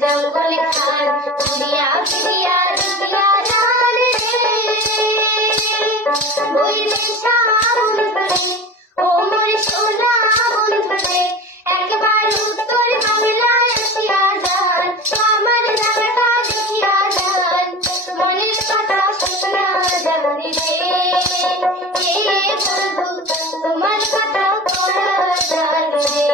जंगल खान दुनिया दुनिया दुनिया जाने বইরে সামনে ও মোর সোনা বন্ধুরে একবার উত্তর বাংলায় আসিয়া যান আমার জায়গা দেখিয়া যান মনের কথা শুনিয়া যান রে এ বন্ধু তোমার কথা করা যান রে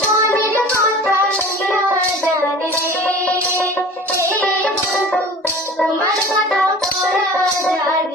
মনের কথা শুনিয়া যান রে এ বন্ধু তোমার কথা করা যান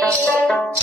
Thank you.